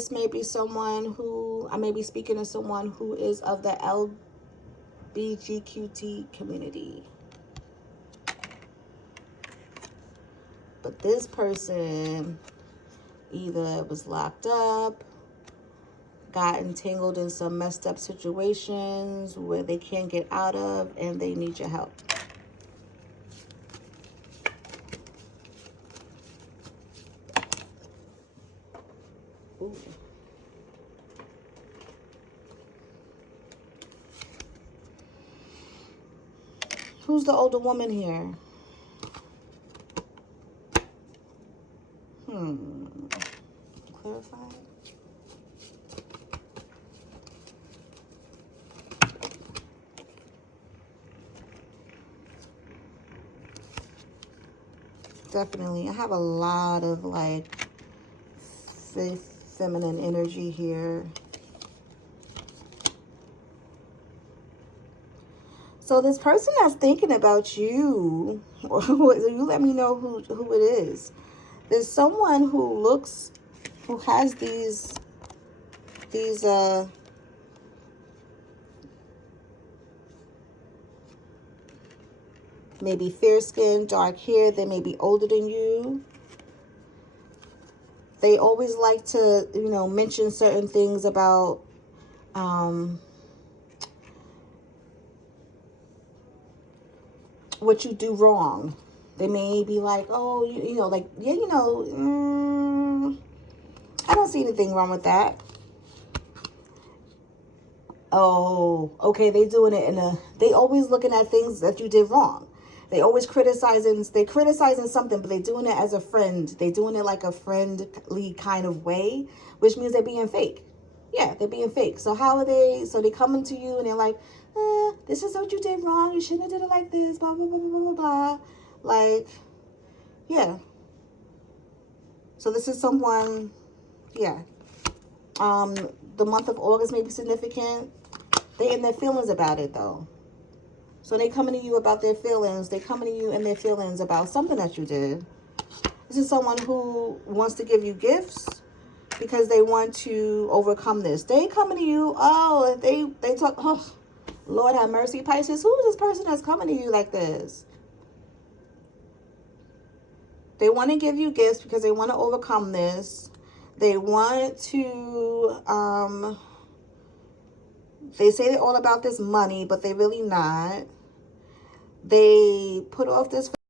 this may be someone who, I may be speaking to someone who is of the LGBTQT community. But this person either was locked up, got entangled in some messed up situations where they can't get out of, and they need your help. Ooh. Who's the older woman here? Clarify. Definitely. I have a lot of like feminine energy here. So this person that's thinking about you, or you let me know who it is. There's someone who has these maybe fair skin, dark hair. They may be older than you. They always like to, mention certain things about what you do wrong. They may be like, oh, I don't see anything wrong with that. Oh, okay, they doing it they always looking at things that you did wrong. They always criticizing something, but they're doing it as a friend. They're doing it like a friendly kind of way, which means they're being fake. Yeah, they're being fake. So how are they? So they coming to you and they're like, this is what you did wrong. You shouldn't have did it like this, blah, blah, blah, blah, blah, blah. Like, yeah. So this is someone, yeah. The month of August may be significant. They in their feelings about it, though. So they coming to you about their feelings. They coming to you in their feelings about something that you did. This is someone who wants to give you gifts because they want to overcome this. They coming to you, they talk, oh, Lord have mercy, Pisces. Who is this person that's coming to you like this? They want to give you gifts because they want to overcome this. They want to, they say they're all about this money, but they're really not. They put off this